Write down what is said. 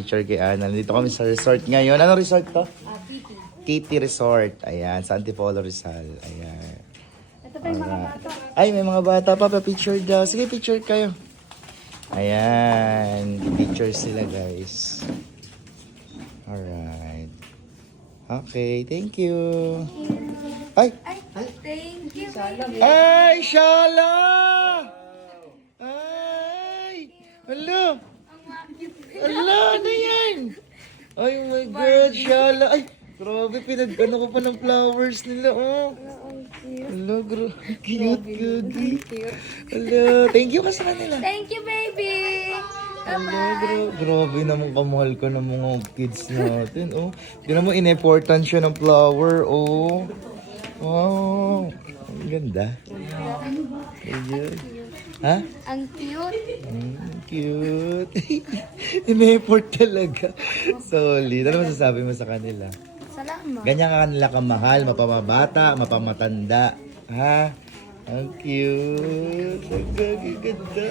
Picture kay Ana. Nandito kami sa resort ngayon. Ano resort to? Titi. Katy Resort. Ayan, sa Antipolo Rizal. Ayan. Ito pa yung mga bata. Ay, may mga bata pa. Pa-picture daw. Sige, picture kayo. Ayan. Picture sila, guys. Alright. Okay, thank you. Ay! Ay, thank you. Ay, Shala! Ay! Hello! Hello, ano yan? Ay, oh my God, Shala! Ay, grabe, pinag-ano ko pa ng flowers nila, oh. Hello, cute, cute. Hello, thank you ka sa kanila. Thank you, baby. Hello, grabe naman kamahal ka ng mga kids natin, oh. Tignan mo, in-important siya ng flower, oh. Wow, ang ganda. Ayun. Ha? Ang cute. Cute. In-effort talaga. Solid. Ano masasabi mo sa kanila? Salamat. Ganyan ka kanila kamahal, mapamabata, mapamatanda. Ha? Ang cute. Ang ganda.